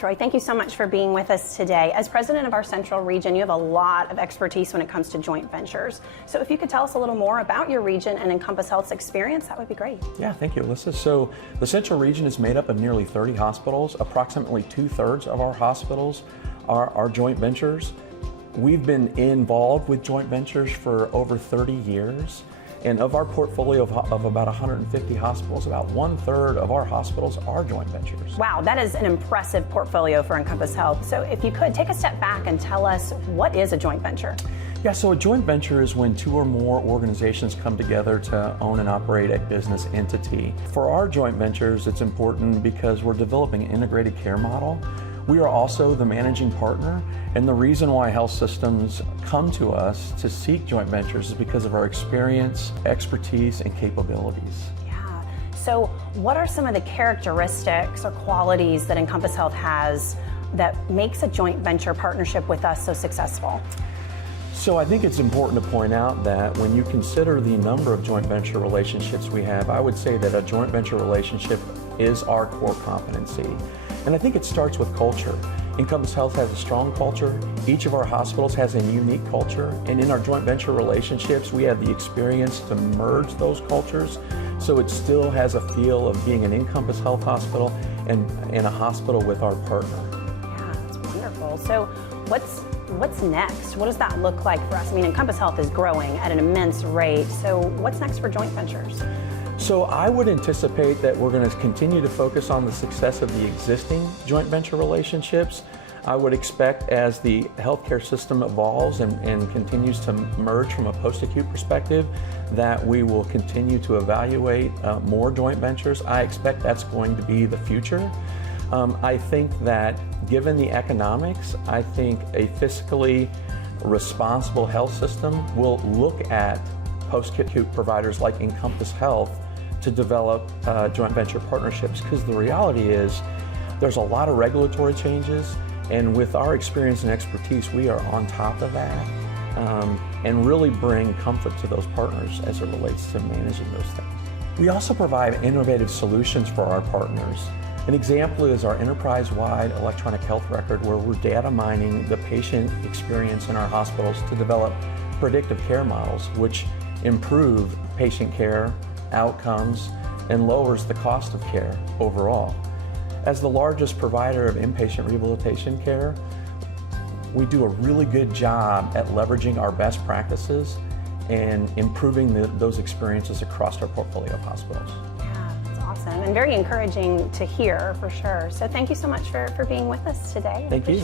Troy, thank you so much for being with us today. As president of our Central region, you have a lot of expertise when it comes to joint ventures. So if you could tell us a little more about your region and Encompass Health's experience, that would be great. Yeah, thank you, Alyssa. So the Central region is made up of nearly 30 hospitals. Approximately 2/3 of our hospitals are joint ventures. We've been involved with joint ventures for over 30 years. And of our portfolio of about 150 hospitals, about 1/3 of our hospitals are joint ventures. Wow, that is an impressive portfolio for Encompass Health. So if you could, take a step back and tell us, what is a joint venture? Yeah, so a joint venture is when two or more organizations come together to own and operate a business entity. For our joint ventures, it's important because we're developing an integrated care model. We are also the managing partner, and the reason why health systems come to us to seek joint ventures is because of our experience, expertise, and capabilities. Yeah. So what are some of the characteristics or qualities that Encompass Health has that makes a joint venture partnership with us so successful? So I think it's important to point out that when you consider the number of joint venture relationships we have, I would say that a joint venture relationship is our core competency. And I think it starts with culture. Encompass Health has a strong culture. Each of our hospitals has a unique culture. And in our joint venture relationships, we have the experience to merge those cultures so it still has a feel of being an Encompass Health hospital and a hospital with our partner. Yeah, that's wonderful. So what's next? What does that look like for us? I mean, Encompass Health is growing at an immense rate. So what's next for joint ventures? So I would anticipate that we're going to continue to focus on the success of the existing joint venture relationships. I would expect as the healthcare system evolves and continues to merge from a post-acute perspective, that we will continue to evaluate more joint ventures. I expect that's going to be the future. I think that given the economics, I think a fiscally responsible health system will look at post-acute providers like Encompass Health to develop joint venture partnerships, because the reality is there's a lot of regulatory changes, and with our experience and expertise, we are on top of that and really bring comfort to those partners as it relates to managing those things. We also provide innovative solutions for our partners. An example is our enterprise-wide electronic health record, where we're data mining the patient experience in our hospitals to develop predictive care models, which improve patient care, outcomes, and lowers the cost of care overall. As the largest provider of inpatient rehabilitation care, we do a really good job at leveraging our best practices and improving those experiences across our portfolio of hospitals. Yeah, that's awesome and very encouraging to hear, for sure. So thank you so much for being with us today. Thank you.